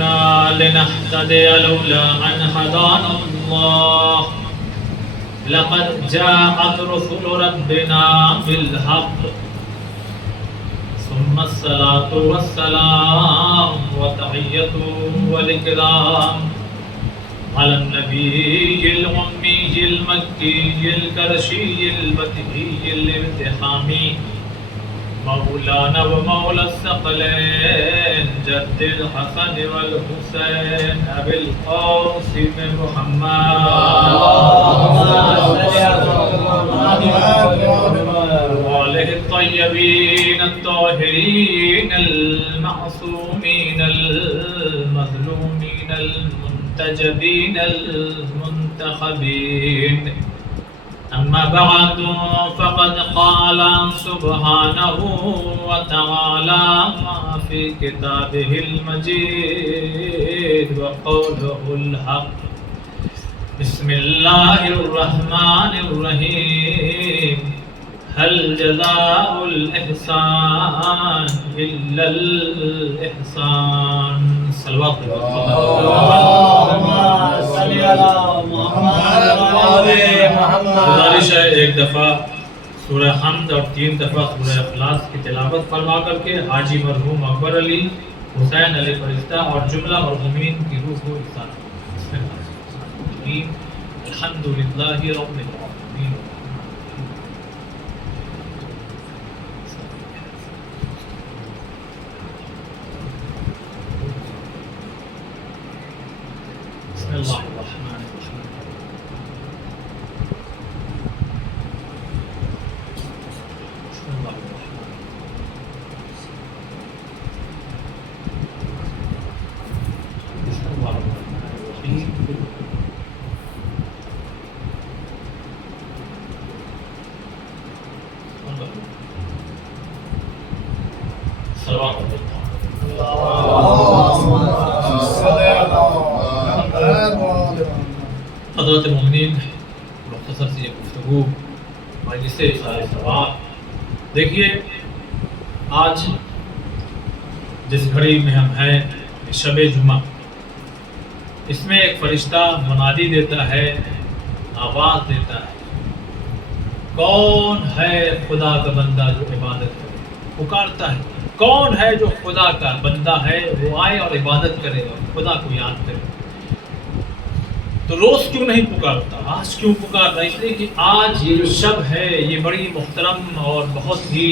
كنا لنهتدي لولا أن هدانا الله لقد جاءت رسل ربنا بالحق ثم الصلاة والسلام وتحية والإكرام على النبي الأمي المكي القرشي البتي الامتحامي مولانا ومولى الثقلين جد الحسن والحسين أبي القاسم محمد وآله الطيبين الطاهرين المعصومين المظلومين المنتجبين المنتخبين. أما بعد فقد قال سبحانه وتعالى ما في كتابه المجيد وقوله الحق. بسم الله الرحمن الرحيم. هل جزاء الإحسان إلا الإحسان. صلوات گزارش ہے ایک دفعہ سورہ حمد اور 3 دفعہ سورہ اخلاص کی تلاوت فرما کر کے حاجی مرحوم اکبر علی حسین علی فرشتہ اور جملہ مرحومین کی روح کو احسان. الحمدللہ رب العالمین. بسم اللہ الرحمن الرحیم. حضرت مومنین، مختصر سی یہ گفتگو مجلس اشارہ ثواب. دیکھیے آج جس گھڑی میں ہم ہیں شب جمعہ، اس میں ایک فرشتہ منادی دیتا ہے، آواز دیتا ہے، کون ہے خدا کا بندہ جو عبادت کرے. پکارتا ہے کون ہے جو خدا کا بندہ ہے وہ آئے اور عبادت کرے اور خدا کو یاد کرے. تو روز کیوں نہیں پکارتا؟ آج کیوں پکار رہا؟ اس لیے کہ آج یہ جو شب ہے یہ بڑی محترم اور بہت ہی،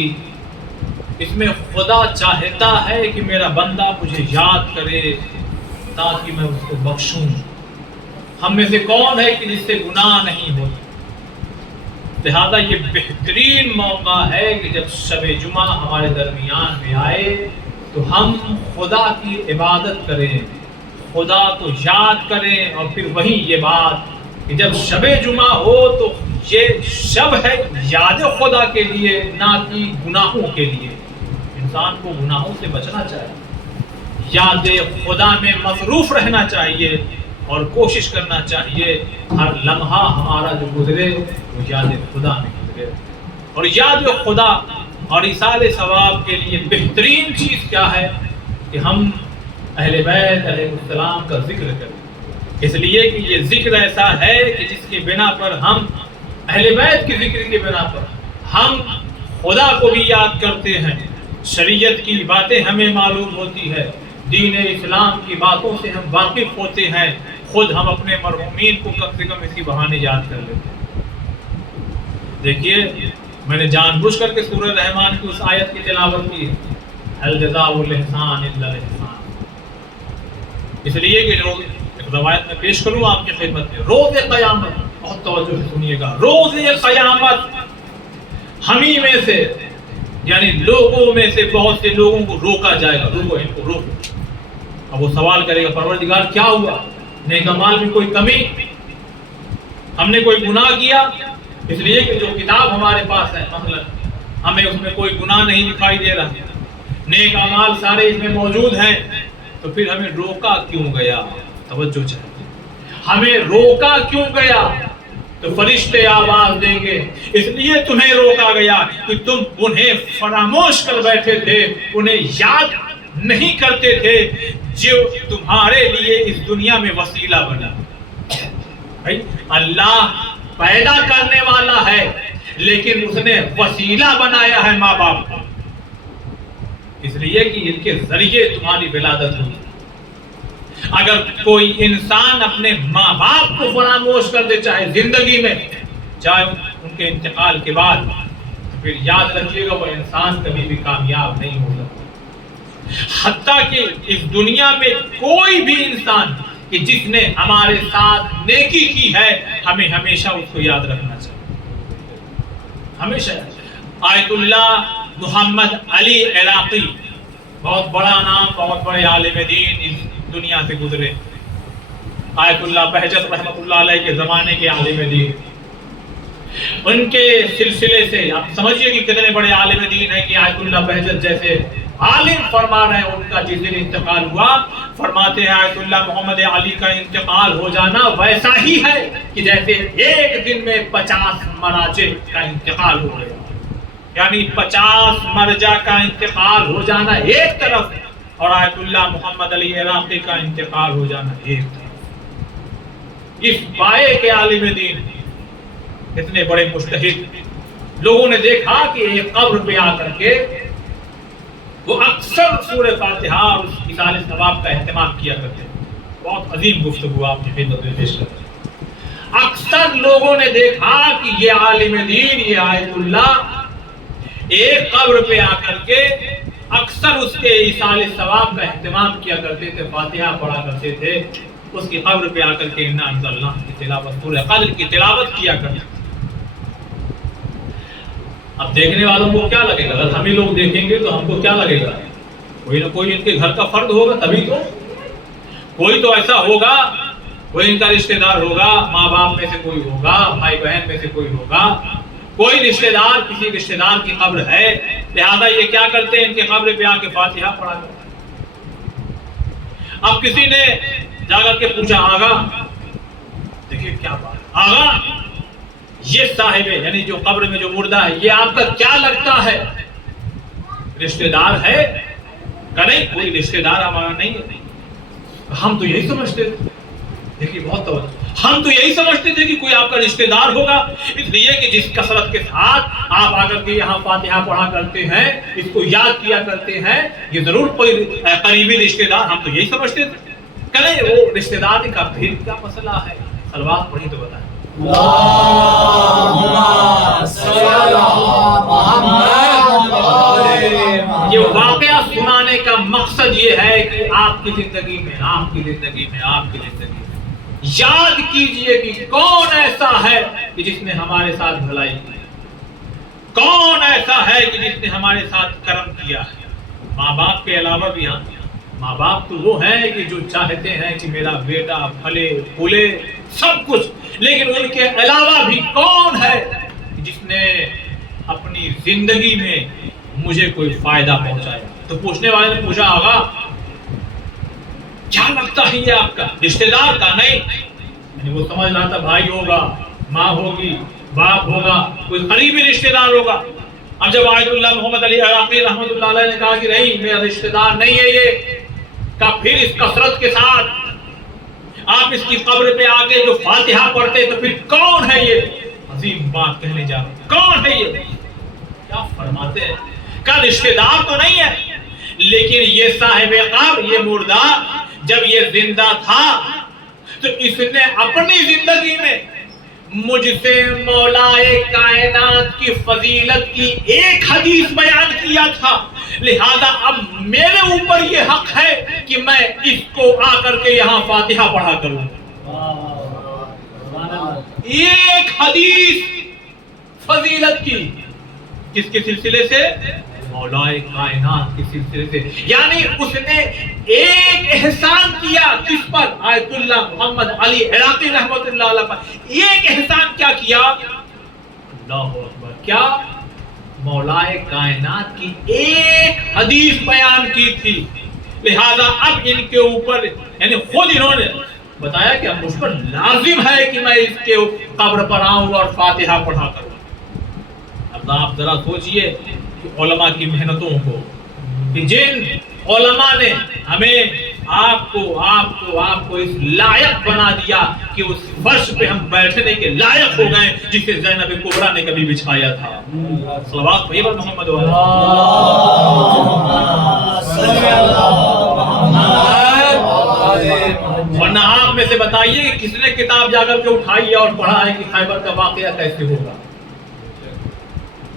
اس میں خدا چاہتا ہے کہ میرا بندہ مجھے یاد کرے تاکہ میں اس کو بخشوں. ہم میں سے کون ہے کہ جس سے گناہ نہیں ہوتا؟ لہذا یہ بہترین موقع ہے کہ جب شب جمعہ ہمارے درمیان میں آئے تو ہم خدا کی عبادت کریں، خدا کو یاد کریں. اور پھر وہی یہ بات کہ جب شب جمعہ ہو تو یہ شب ہے یاد خدا کے لیے، نہ کہ گناہوں کے لیے. انسان کو گناہوں سے بچنا چاہیے، یاد خدا میں مصروف رہنا چاہیے اور کوشش کرنا چاہیے ہر لمحہ ہمارا جو گزرے وہ یاد خدا میں گزرے. اور یاد خدا اور ایصال ثواب کے لیے بہترین چیز کیا ہے کہ ہم اہل بیت علیہ السلام کا ذکر کریں. اس لیے کہ یہ ذکر ایسا ہے کہ جس کی بنا پر ہم اہل بیت کے ذکر کی بنا پر ہم خدا کو بھی یاد کرتے ہیں، شریعت کی باتیں ہمیں معلوم ہوتی ہے، دین اسلام کی باتوں سے ہم واقف ہوتے ہیں. خود ہم اپنے مرحومین کو کم سے کم اسی بہانے یاد کر لیتے ہیں. دیکھیے میں نے جان بوجھ کر کے سورہ رحمان کی اس آیت کی تلاوت کی ہے، هل جزاء الاحسان الا الاحسان. اس لیے کہ ایک روایت میں پیش کروں آپ کی خدمت میں، روز قیامت، بہت توجہ سے سنیے گا، روز قیامت ہمیں میں سے یعنی لوگوں میں سے بہت سے لوگوں کو روکا جائے گا. روکو ان کو، روکو. اب وہ سوال کرے گا پروردگار کیا ہوا؟ نیک اعمال میں کوئی کمی؟ ہم نے کوئی گناہ کیا؟ اس لیے کہ جو کتاب ہمارے پاس ہے مثلا ہمیں اس میں کوئی گناہ نہیں دکھائی دے رہا، نیک اعمال سارے اس میں موجود ہیں، تو پھر ہمیں روکا کیوں گیا؟ توجہ چاہیے، ہمیں روکا کیوں گیا؟ تو فرشتے آواز دیں گے اس لیے تمہیں روکا گیا کہ تم انہیں فراموش کر بیٹھے تھے، انہیں یاد نہیں کرتے تھے جو تمہارے لیے اس دنیا میں وسیلہ بنا. بھائی اللہ پیدا کرنے والا ہے لیکن اس نے وسیلہ بنایا ہے ماں باپ کو، اس لیے کہ ان کے ذریعے تمہاری ولادت ہوئی. اگر کوئی انسان اپنے ماں باپ کو فراموش کر دے چاہے زندگی میں چاہے ان کے انتقال کے بعد، تو پھر یاد رکھیے گا وہ انسان کبھی بھی کامیاب نہیں ہوگا. حتیٰ کہ اس دنیا میں کوئی بھی انسان کہ جس نے ہمارے ساتھ نیکی کی ہے ہمیں ہمیشہ اس کو یاد رکھنا چاہیے. ہمیشہ آیت اللہ محمد علی عراقی، بہت بڑا نام، بہت بڑے عالم دین اس دنیا سے گزرے. آیت اللہ بہجت رحمۃ اللہ علیہ کے زمانے کے عالم دین. ان کے سلسلے سے آپ سمجھئے کہ کتنے بڑے عالم دین ہیں کہ آیت اللہ بہجت جیسے عالم فرما رہے ہیں. ان کا جس دن انتقال ہوا فرماتے ہیں آیت اللہ محمد علی کا انتقال ہو جانا ویسا ہی ہے کہ جیسے ایک دن میں 50 مراجع کا انتقال ہو گیا. یعنی 50 مرجع کا انتقال ہو جانا ایک طرف اور آیت اللہ محمد علی عراقی کا انتقال ہو جانا ایک طرف. اس پائے کے عالم دین اتنے بڑے مجتہد، لوگوں نے دیکھا کہ ایک قبر پہ آ کر کے وہ اکثر سورہ فاتحہ اور مثال ثواب کا اہتمام کیا کرتے ہیں. بہت عظیم گفتگو آپ کی خدمت میں پیش کرتے ہیں. اکثر لوگوں نے دیکھا کہ یہ عالم دین، یہ آیت اللہ ایک قبر پہ آ کر کے اکثر اس کے ایصال ثواب کا اہتمام کیا کرتے تھے، فاتحہ پڑھا کرتے تھے. اس کی قبر پہ آ کر کے انا انزلناہ کی تلاوت، سورہ قدر کی تلاوت کیا کرتے تھے. اب دیکھنے والوں کو کیا لگے گا؟ اگر ہم ہی لوگ دیکھیں گے تو ہم کو کیا لگے گا؟ کوئی نہ کوئی ان کے گھر کا فرد ہوگا، تبھی تو کوئی تو ایسا ہوگا، کوئی ان کا رشتہ دار ہوگا، ماں باپ میں سے کوئی ہوگا، بھائی بہن میں سے کوئی ہوگا، کوئی رشتہ دار، کسی رشتہ دار کی قبر ہے، لہذا یہ کیا کرتے ہیں ان کے قبر پہ آ کے فاتحہ پڑھا کرتے ہیں. اب کسی نے جا کر کے پوچھا آغا، دیکھیے کیا بات، آغا یہ صاحب یعنی جو قبر میں جو مردہ ہے یہ آپ کا کیا لگتا ہے؟ رشتہ دار ہے؟ کہ نہیں، کوئی رشتہ دار ہمارا نہیں ہے. ہم تو یہی سمجھتے تھے، دیکھیے بہت توجہ، ہم تو یہی سمجھتے تھے کہ کوئی آپ کا رشتہ دار ہوگا، اس لیے کہ جس کثرت کے ساتھ آپ آ کر کے یہاں فاتحہ پڑھا کرتے ہیں، اس کو یاد کیا کرتے ہیں، یہ ضرور کوئی قریبی رشتہ دار. ہم تو یہی سمجھتے تھے. کہ وہ رشتہ دار کا پھر کیا مسئلہ ہے؟ صلوات پڑھی تو بتائیں. یہ واقعہ سنانے کا مقصد یہ ہے کہ آپ کی زندگی میں، آپ کی زندگی میں، آپ کی زندگی میں یاد کیجئے کہ کون ایسا ہے کہ جس نے ہمارے ساتھ بھلائی کی، کون ایسا ہے کہ جس نے ہمارے ساتھ کرم کیا ہے. ماں باپ کے علاوہ بھی ہاں، ماں باپ تو وہ ہیں کہ جو چاہتے ہیں کہ میرا بیٹا پھلے پھولے سب کچھ، لیکن ان کے علاوہ بھی کون ہے جس نے اپنی زندگی میں مجھے کوئی فائدہ پہنچایا. تو پوچھنے والے نے پوچھا آغا کیا لگتا ہے یہ آپ کا رشتہ دار کا؟ نہیں، یعنی وہ سمجھ رہا تھا بھائی ہوگا، ماں ہوگی، باپ ہوگا، کوئی قریبی رشتہ دار ہوگا. اب جب آیت اللہ محمد علی عراقی رحمۃ اللہ علیہ نے کہا کہ نہیں میرا رشتہ دار نہیں ہے یہ، کہ پھر اس کثرت کے ساتھ آپ اس کی قبر پہ آگے جو فاتحہ پڑھتے تو پھر کون ہے یہ؟ عظیم بات کہنے جا رہے ہیں، کون ہے یہ؟ کیا فرماتے ہیں کہ رشتہ دار تو نہیں ہے، لیکن یہ صاحب قبر، یہ مردہ جب یہ زندہ تھا تو اس نے اپنی زندگی میں مجھ سے مولائے کائنات کی فضیلت کی ایک حدیث بیان کیا تھا، لہذا اب میرے اوپر یہ حق ہے کہ میں اس کو آ کر کے یہاں فاتحہ پڑھا کروں. ایک حدیث فضیلت کی، کس کے سلسلے سے؟ مولائے کائنات کے سلسلے سے. یعنی اس نے ایک احسان کیا کس پر؟ آیت اللہ محمد علی عراقی رحمۃ اللہ علیہ پر. ایک احسان کیا کیا؟ اللہ اکبر، کیا؟ مولائے کائنات کی ایک حدیث بیان کی تھی، لہذا اب ان کے اوپر یعنی خود انہوں نے بتایا کہ اب مجھ پر لازم ہے کہ میں اس کے قبر پر آؤں اور فاتحہ پڑھا کروں. اب آپ ذرا سوچئے کہ علماء کی محنتوں کو، کہ جن علماء نے ہمیں آپ کو اس لائق بنا دیا کہ اس فرش پہ ہم بیٹھنے کے لائق ہو گئے جسے زینب کبریٰ نے کبھی بچھایا تھا. صلوات پڑھیے محمد ورنہ آپ میں سے بتائیے کہ کس نے کتاب جا کر کے اٹھائی اور پڑھا ہے کہ خیبر کا واقعہ کیسے ہوگا.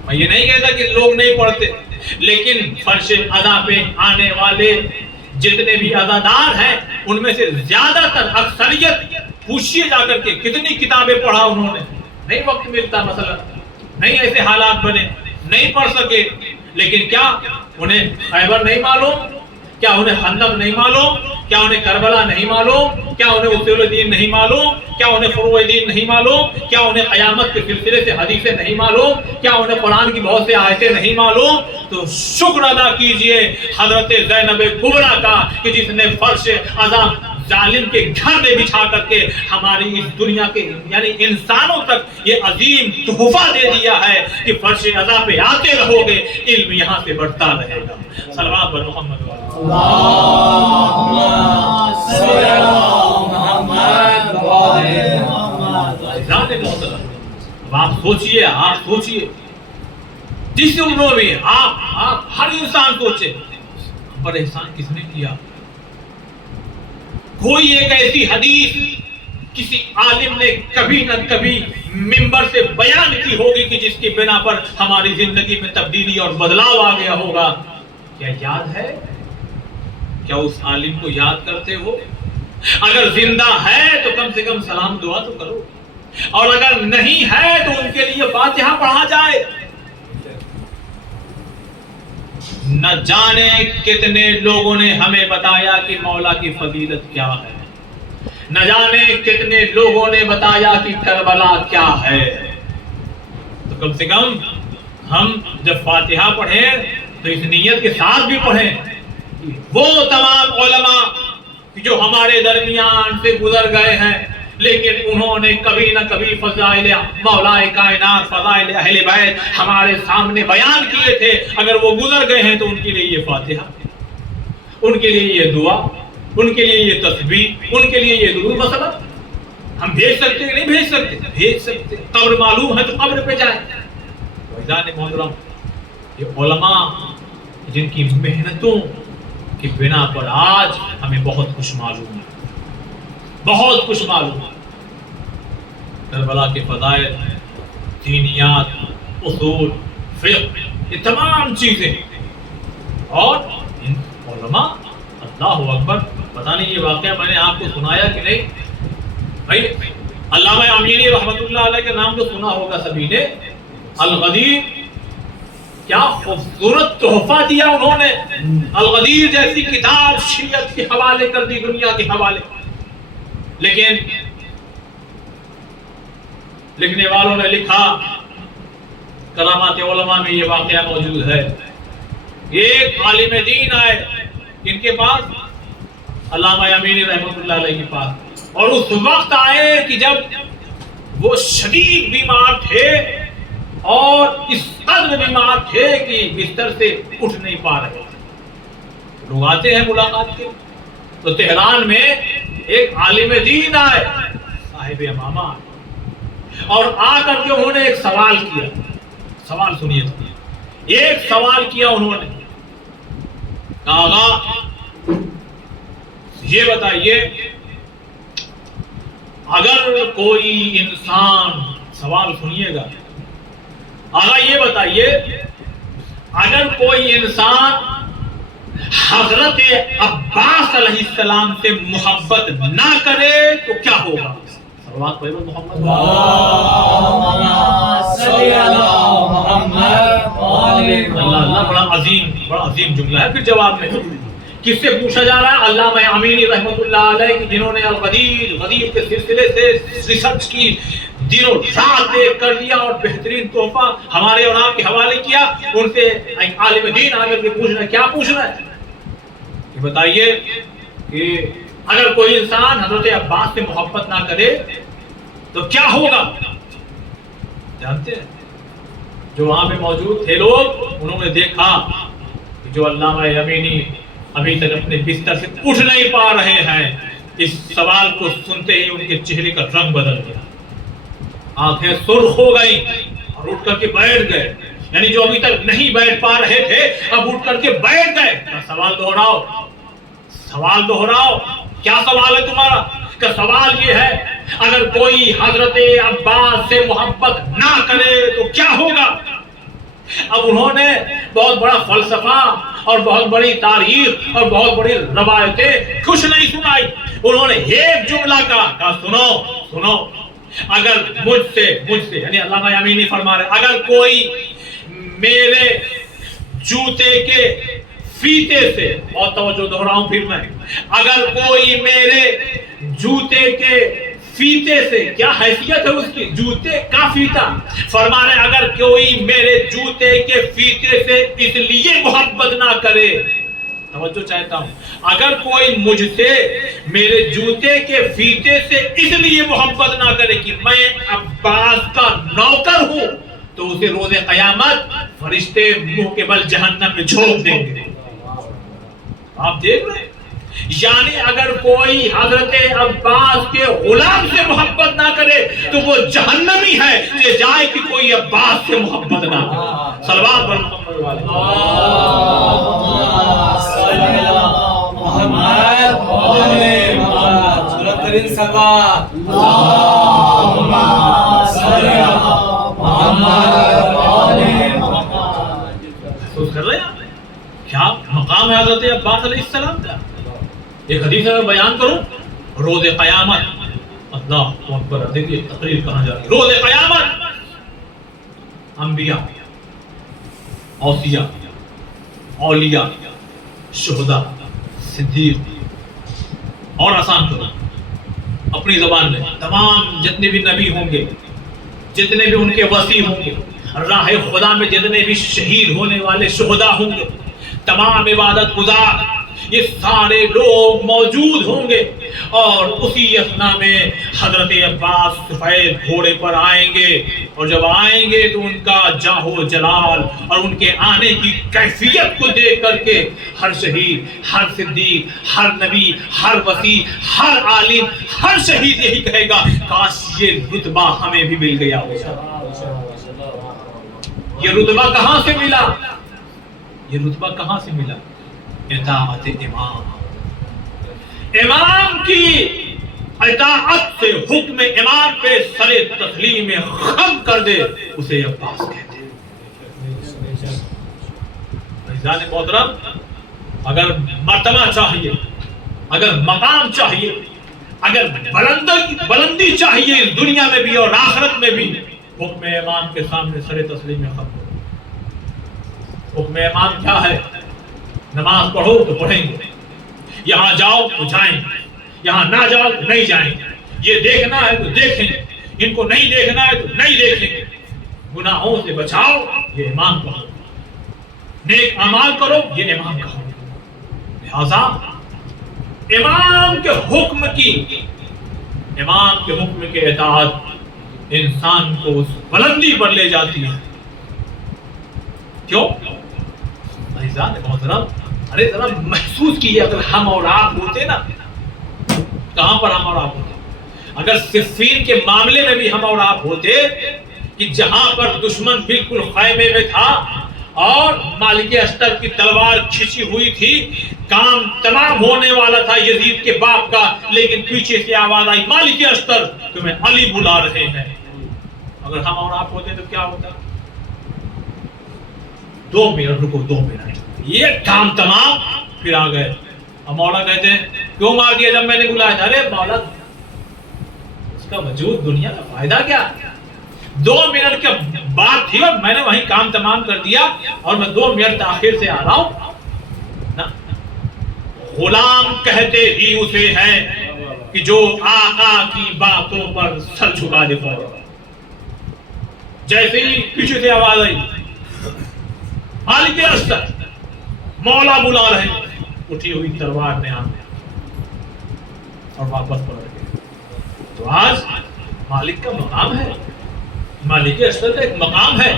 میں یہ نہیں کہتا کہ لوگ نہیں پڑھتے، لیکن فرش ادا پہ آنے والے جتنے بھی ازادار ہیں ان میں سے زیادہ تر اکثریت پوچھئے جا کر کے کتنی کتابیں پڑھا انہوں نے. نہیں وقت ملتا، مثلا نہیں ایسے حالات بنے، نہیں پڑھ سکے. لیکن کیا انہیں خیبر نہیں معلوم؟ کیا انہیں خندق نہیں معلوم؟ کیا انہیں کربلا نہیں معلوم؟ کیا انہیں اصول الدین نہیں معلوم؟ کیا انہیں فروع دین نہیں معلوم؟ کیا انہیں قیامت کے سلسلے سے حدیثیں نہیں معلوم؟ کیا انہیں قرآن کی بہت سے آیتیں نہیں معلوم؟ تو شکر ادا کیجئے حضرت زینب کبریٰ کا کہ جس نے فرش عزا ظالم کے گھر میں بچھا کر کے ہماری اس دنیا کے یعنی انسانوں تک یہ عظیم تحفہ دے دیا ہے کہ فرش عزا پہ آتے رہو گے، علم یہاں سے بڑھتا رہے گا. صلوات بر محمد آپ سوچئے جس عمروں میں آپ ہر انسان سوچے پر احسان کس نے کیا. کوئی ایک ایسی حدیث کسی عالم نے کبھی نہ کبھی منبر سے بیان کی ہوگی کہ جس کی بنا پر ہماری زندگی میں تبدیلی اور بدلاؤ آ گیا ہوگا. کیا یاد ہے؟ کیا اس عالم کو یاد کرتے ہو؟ اگر زندہ ہے تو کم سے کم سلام دعا تو کرو، اور اگر نہیں ہے تو ان کے لیے فاتحہ پڑھا جائے. نہ جانے کتنے لوگوں نے ہمیں بتایا کہ مولا کی فضیلت کیا ہے، نہ جانے کتنے لوگوں نے بتایا کہ کربلا کیا ہے. تو کم سے کم ہم جب فاتحہ پڑھیں تو اس نیت کے ساتھ بھی پڑھیں. وہ تمام علماء جو ہمارے درمیان سے گزر گئے ہیں لیکن انہوں نے کبھی نہ کبھی فضائل مولا کائنات، فضائل اہل بیت ہمارے سامنے بیان کیے تھے. اگر وہ گزر گئے ہیں تو ان کے لیے یہ فاتحہ، ان کے لیے یہ دعا، ان کے لیے یہ تسبیح، ان کے لیے یہ درود. مثلا ہم بھیج سکتے کہ نہیں بھیج سکتے؟ بھیج سکتے. قبر معلوم ہے تو قبر پہ جائیں. وجدان محترم، یہ علماء جن کی محنتوں کی بنا پر آج ہمیں بہت کچھ معلوم ہے، بہت کچھ معلوم ہے. کربلا کے فضائل، دینیات، اصول، فقہ، یہ تمام چیزیں. اور ان علماء، اللہ اکبر، پتہ نہیں یہ واقعہ میں نے آپ کو سنایا کہ نہیں. بھائی علامہ امینی رحمۃ اللہ علیہ کے نام تو سنا ہوگا سبھی نے. الغدیر، کیا خوبصورت تحفہ دیا انہوں نے. الغدیر جیسی کتاب شیعت کے حوالے کر دی، دنیا کے حوالے. لیکن لکھنے والوں نے لکھا، کرامات علماء میں یہ واقعہ موجود ہے. ایک عالم دین آئے ان کے پاس، علامہ امینی رحمۃ اللہ علیہ کے پاس، اور اس وقت آئے کہ جب وہ شدید بیمار تھے اور اس قدر بیمار تھے کہ بستر سے اٹھ نہیں پا رہے. لوگ آتے ہیں ملاقات کے. تو تہران میں ایک عالم دین آئے، صاحب امامہ، اور آ کر کے انہوں نے ایک سوال کیا. سوال سنیے. ایک سوال کیا انہوں نے، کہا آقا یہ بتائیے، اگر کوئی انسان، سوال سنیے گا، آقا یہ بتائیے اگر کوئی انسان حضرت عباس علیہ السلام سے محبت نہ کرے تو کیا ہوگا؟ صلوات پڑھیں محمد. اللہ بڑا عظیم جملہ ہے. پھر جواب میں کس سے پوچھا جا رہا ہے؟ علامہ امینی رحمۃ اللہ علیہ، جنہوں نے غدیر کے سلسلے سے ریسرچ کی، دنوں رات ایک کر لیا اور بہترین تحفہ ہمارے اور آپ کے حوالے کیا. ان سے عالم دین آ کر کے پوچھنا، کیا پوچھنا ہے؟ یہ بتائیے کہ اگر کوئی انسان حضرت عباس سے محبت نہ کرے تو کیا ہوگا؟ جانتے ہیں جو وہاں پہ موجود تھے لوگ، انہوں نے دیکھا کہ جو علامہ امینی ابھی تک اپنے بستر سے اٹھ نہیں پا رہے ہیں۔ اس سوال کو سنتے ہی ان کے چہرے کا رنگ بدل گیا، آنکھیں سرخ ہو گئی اور اٹھ کر کے بیٹھ گئے۔ یعنی جو ابھی تک نہیں بیٹھ پا رہے تھے اب اٹھ کر کے بیٹھ گئے۔ سوال دہراؤ، سوال دہراؤ، کیا سوال ہے تمہارا؟ کہ سوال یہ ہے اگر کوئی حضرت عباس سے محبت نہ کرے تو کیا ہوگا؟ اب انہوں نے بہت بڑا فلسفہ اور بہت بڑی تاریخ اور بہت بڑی روایتیں کچھ نہیں سنائی، انہوں نے ایک جملہ کہا سنو سنو، اگر مجھ سے یعنی علامہ یامینی فرما رہے اگر کوئی میرے جوتے کے فیتے سے، اور توجہ دہراؤں پھر میں، اگر کوئی میرے جوتے کے فیتے سے، کیا حیثیت ہے اس کی؟ جوتے کا فیتا، فرما رہے اگر کوئی میرے جوتے کے فیتے سے اس لیے محبت نہ کرے، توجہ چاہتا ہوں، اگر کوئی مجھ سے میرے جوتے کے فیتے سے اس لیے محبت نہ کرے کہ میں عباس کا نوکر ہوں، تو اسے روز قیامت فرشتے منہ کے بل جہنم میں جھونک دیں گے۔ آپ دیکھ رہے ہیں، یعنی اگر کوئی حضرت عباس کے غلام سے محبت نہ کرے تو وہ جہنمی ہے، یہ جائے کہ کوئی عباس سے محبت نہ کرے۔ صلوات پر محمد والے محسوس کر رہے ہیں کیا مقام ہے حضرت عباس علیہ السلام کا؟ ایک حدیث میں بیان کروں، روز قیامت، اللہ اکبر، دیکھیے تقریر کہاں جا رہی ہے، روز قیامت انبیاء، اوصیاء، اولیاء، شہداء، صدیق، اور آسان کرو اپنی زبان میں، تمام جتنے بھی نبی ہوں گے، جتنے بھی ان کے وصی ہوں گے، راہ خدا میں جتنے بھی شہید ہونے والے شہداء ہوں گے، تمام عبادت گزار، یہ سارے لوگ موجود ہوں گے، اور اسی اثنا میں حضرت عباس سفید گھوڑے پر آئیں گے، اور جب آئیں گے تو ان کا جاہ و جلال اور ان کے آنے کی کیفیت کو دیکھ کر کے ہر شہید، ہر صدیق، ہر نبی، ہر وصی، ہر عالم، ہر شہید یہی کہے گا کاش یہ رتبہ ہمیں بھی مل گیا ہوگا۔ یہ رتبہ کہاں سے ملا؟ یہ رتبہ کہاں سے ملا؟ اطاعت امام، امام کی اطاعت سے، حکم امام پہ سر تسلیم خم کر دے، اسے عباس کہتے ہیں۔ عزیزان محترم، اگر مرتبہ چاہیے، اگر مقام چاہیے، اگر بلندی چاہیے اس دنیا میں بھی اور آخرت میں بھی، حکم امام کے سامنے سر تسلیم خم کرو۔ حکم امام کیا ہے؟ نماز پڑھو تو پڑھیں گے، یہاں جاؤ تو جائیں گے، یہاں نہ جاؤ تو نہیں جائیں گے، یہ دیکھنا ہے تو دیکھیں گے، ان کو نہیں دیکھنا ہے تو نہیں دیکھیں گے، گناہوں سے بچاؤ، یہ امام کا حکم، نیک اعمال کرو، یہ امام کا حکم۔ لہذا امام کے حکم کے اطاعت انسان کو اس بلندی پر لے جاتی ہے۔ کیوں؟ عزیزان محترم، ارے ذرا محسوس کیجیے، اگر ہم اور آپ ہوتے نا، کہاں پر ہم اور آپ ہوتے؟ اگر صفین کے معاملے میں بھی ہم اور آپ ہوتے کہ جہاں پر دشمن بالکل خیمے میں تھا اور مالک اشتر کی تلوار کھچی ہوئی تھی، کام تمام ہونے والا تھا یزید کے باپ کا، لیکن پیچھے سے آواز آئی مالک اشتر تمہیں علی بلا رہے ہیں، اگر ہم اور آپ ہوتے تو کیا ہوتا؟ 2 منٹ رکو، 2 منٹ، یہ کام تمام، پھر آ گئے۔ اب مولا کہتے ہیں کیوں مار دیا جب میں نے بلایا تھا؟ ارے مولا اس کا وجود دنیا کا فائدہ کیا؟ 2 منٹ کی بات تھی اور میں نے وہیں کام تمام کر دیا اور میں 2 منٹ تاخیر سے آ رہا ہوں نا۔ غلام کہتے ہی اسے ہے کہ جو آقا کی باتوں پر سر جھکا دے۔ جیسے ہی پیچھے سے آواز آئی مالک اشتر مولا بلا رہے ہیں، اٹھی ہوئی تلوار نے اور واپس پلٹ گئے۔ تو آج مالک کا مقام ہے، مالک اشتر کا ایک مقام ہے،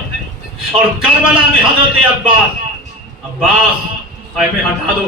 اور کربلا میں حضرت عباس خیمے ہٹا دو،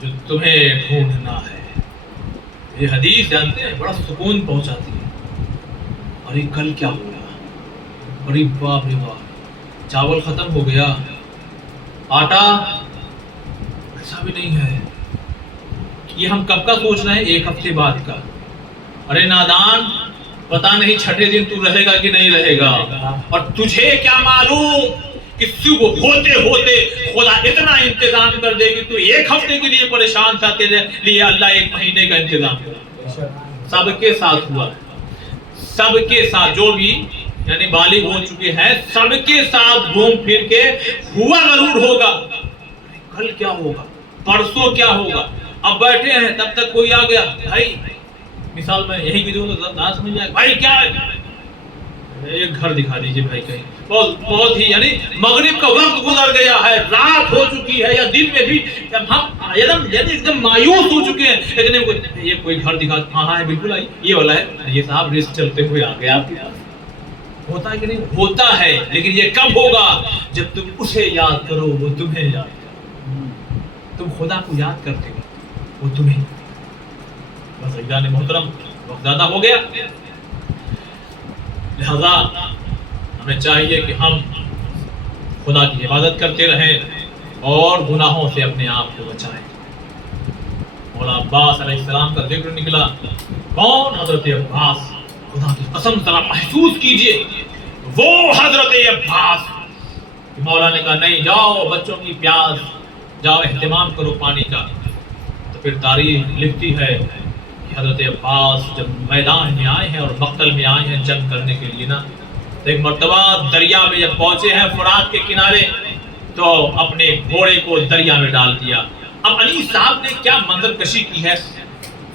جو تمہیں ڈھونڈنا ہے. یہ حدیث جانتے ہیں بڑا سکون پہنچاتی ہے. ارے کل کیا ہو رہا؟ ارے باپ رے باپ، چاول ختم ہو گیا، آٹا ایسا بھی نہیں ہے. یہ ہم کب کا سوچ رہے ہیں؟ 1 ہفتے بعد کا. ارے نادان، پتا نہیں چھٹے دن تو رہے گا کہ نہیں رہے گا، اور تجھے کیا معلوم کہ صبح ہوتے ہوتے خدا اتنا انتظام کر دے کہ تو 1 ہفتے کے لیے پریشان تھا، تیرے لیے اللہ 1 مہینے کا انتظام کرا. سب کے ساتھ ہوا، سب کے ساتھ، جو بھی یعنی بالغ ہو چکے ہیں سب کے ساتھ گھوم پھر کے ہوا ضرور ہوگا. کل کیا ہوگا، پرسوں کیا ہوگا. اب بیٹھے ہیں تب تک کوئی آ گیا، بھائی مثال میں یہی بھی دوں تو نہ سمجھ جائے، بھائی کیا ہے، ایک گھر دکھا دیجئے بھائی کہیں. بہت ہی یعنی مغرب کا وقت گزر گیا ہے، رات ہو چکی ہے، یا دن میں بھی ہم ایک دم مایوس ہو چکے ہیں، لیکن یہ کوئی گھر دکھا. ہاں ہے بالکل آئی، یہ والا ہے، یہ صاحب ریس چلتے ہوئے آ گیا آپ کے پاس. ہوتا ہے کہ نہیں؟ ہوتا ہے. لیکن یہ کب ہوگا؟ جب تم اسے یاد کرو وہ تمہیں یاد کرو. تم خدا کو یاد کرتے ہو وہ تمہیں. بس عزیزان محترم، وقت زیادہ ہو گیا، لہذا ہمیں چاہیے کہ ہم خدا کی عبادت کرتے رہیں اور گناہوں سے اپنے آپ کو بچائیں. مولا عباس علیہ السلام کا ذکر نکلا. کون؟ حضرت عباس. خدا کی قسم ذرا محسوس کیجئے وہ حضرت عباس. مولا نے کہا نہیں، جاؤ بچوں کی پیاس، جاؤ اہتمام کرو پانی کا. تو پھر تاریخ لکھتی ہے کہ حضرت عباس جب میدان میں آئے ہیں اور مقتل میں آئے ہیں جنگ کرنے کے لیے نا، تو ایک مرتبہ دریا میں جب پہنچے ہیں فرات کے کنارے، تو اپنے گھوڑے کو دریا میں ڈال دیا. اب علی صاحب نے کیا منظر کشی کی ہے،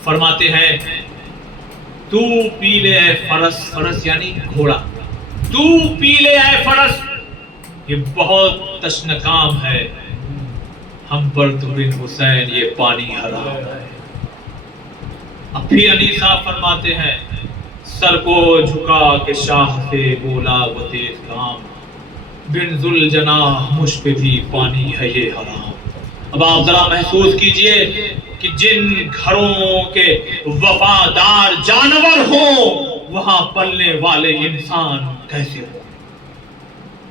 فرماتے ہیں تو پی لے اے فرس، فرس یعنی گھوڑا، تو پی لے اے فرس، یہ بہت تشنہ کام ہے، ہم پر تو بن حسین یہ پانی حرام ہے. اب پھر علی صاحب فرماتے ہیں سر کو جھکا کے شاہ سے بولا وہ تیز کام، بن ذوالجناح مجھ پہ بھی پانی ہے یہ حرام. اب آپ ذرا محسوس کیجئے کہ جن گھروں کے وفادار جانور ہوں وہاں پلنے والے انسان کیسے ہوں.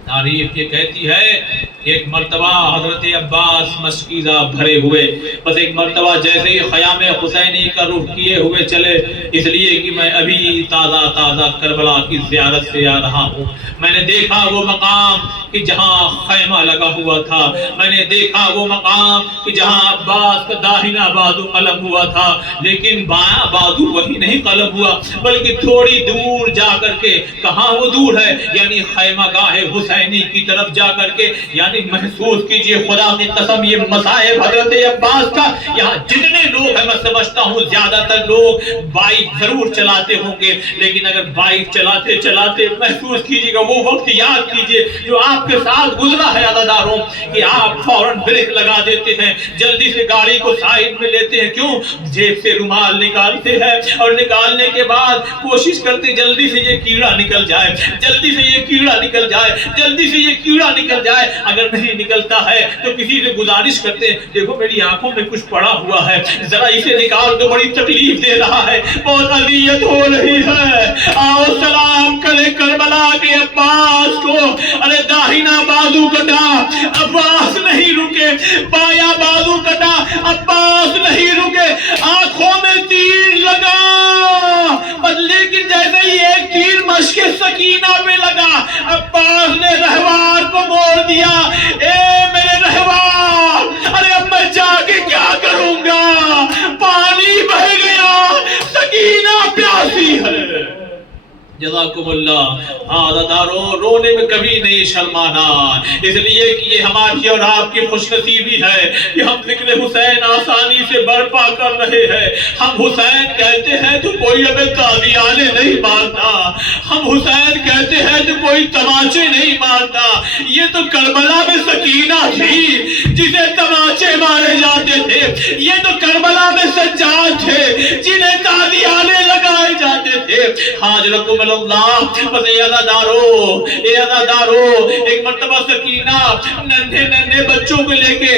تاریخ یہ کہتی ہے کہ ایک مرتبہ حضرت عباس مشکیزہ بھرے ہوئے، بس ایک مرتبہ جیسے ہی خیام حسینی کا رخ کیے ہوئے چلے، اس لیے کہ میں ابھی تازہ تازہ کربلا کی زیارت سے آ رہا ہوں. میں نے دیکھا وہ مقام کہ جہاں خیمہ لگا ہوا تھا، میں نے دیکھا وہ مقام کہ جہاں عباس کا داہنا بازو قلم ہوا تھا، لیکن بایاں بازو وہی نہیں قلم ہوا، بلکہ تھوڑی دور جا کر کے، کہاں وہ دور ہے، یعنی خیمہ گاہ حسینی کی طرف جا کر کے. یعنی محسوس کیجئے خدا کی قسم یہ مصائب حضرت عباس کا. یہاں جتنے لوگ ہیں میں سمجھتا ہوں زیادہ تر لوگ بائک ضرور چلاتے ہوں گے، لیکن اگر بائک چلاتے چلاتے محسوس کیجئے گا وہ وقت یاد کیجئے جو آپ کے ساتھ گزرا ہے عزاداروں، کہ آپ فوراً بریک لگا دیتے ہیں، جلدی سے گاڑی کو سائیڈ میں لیتے ہیں. کیوں؟ جیب سے رومال نکالتے ہیں اور نکالنے کے بعد کوشش کرتے جلدی سے یہ کیڑا نکل جائے، جلدی سے یہ کیڑا نکل جائے، جلدی سے یہ کیڑا نکل جائے. اگر نہیں نکلتا ہے تو کسی سے گزارش کرتے ہیں دیکھو میری آنکھوں میں کچھ پڑا ہوا ہے، ذرا اسے نکال دو، بڑی تکلیف دے رہا ہے، بہت اذیت ہو رہی ہے. آؤ سلام کرے کربلا کے عباس کو. ارے داہنا بازو کٹا، عباس نہیں رکے، بایاں بازو کٹا، عباس نہیں رکے، آنکھوں میں تیر لگا، لیکن جیسے ہی ایک تیر مشک سکینہ پہ لگا، عباس نے رہوار کو موڑ دیا. اے میرے رہوار، ارے اب میں جا کے کیا کروں گا، پانی بہ گیا، سکینہ پیاسی ہے. جزاکم اللہ. عزاداروں رونے میں کبھی نہیں شرمانا، اس لیے کہ یہ ہماری اور آپ کی خوش نصیبی ہے کہ ہم ذکر حسین آسانی سے برپا کر رہے ہیں. ہم حسین کہتے ہیں تو کوئی ہمیں قادیانے نہیں مارتا، ہم حسین کہتے ہیں تو کوئی تماچے نہیں مارتا. یہ تو کربلا میں سکینہ تھی جسے تماچے مارے جاتے تھے، یہ تو کربلا میں سجاد تھے جنہیں قادیانے لگائے جاتے تھے. حاضرکم توکل اللہ. بس اے عزادارو ایک مرتبہ سکینہ ننھے بچوں کو لے کے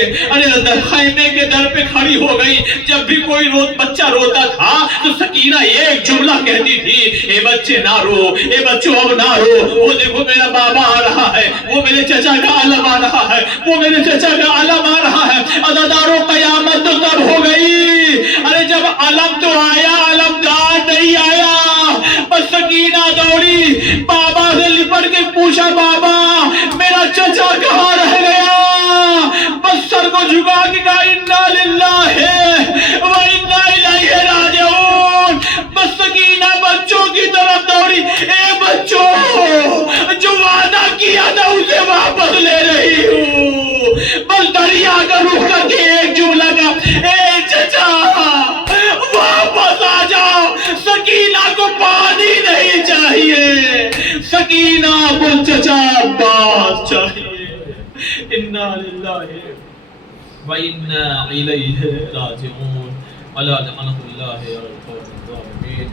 خیمے کے در پہ کھڑی ہو گئی. جب بھی کوئی بچہ روتا تھا تو سکینہ ایک جملہ کہتی تھی، اے بچے نہ رو، اے بچوں اب نہ رو، وہ دیکھو میرا بابا آ رہا ہے، وہ میرے چچا کا علم آ رہا ہے، وہ میرے چچا کا علم آ رہا ہے. عزادارو قیامت تو تب ہو گئی، ارے جب علم تو آیا، علمدار نہیں آیا. بس سکینہ دوڑی بابا سے لپٹ کے پوچھا، بابا میرا چچا کہاں رہ گیا؟ بس سر کو جھکا کے کہا انا للہ و انا الیہ راجعون. بس سکینہ بچوں کی طرف دوڑی، اے بچوں جو وعدہ کیا تھا اسے واپس لے رہی ہوں. بس دریا کا رخ کر کے ایک جملہ کا، اے چچا واپس آ جاؤ، سکینہ کو پانی نہیں چاہیے، سکینہ کو چچا عباس چاہیے. انا للہ و انا الیہ راجعون. الا لعنۃ اللہ علی القوم الظالمین.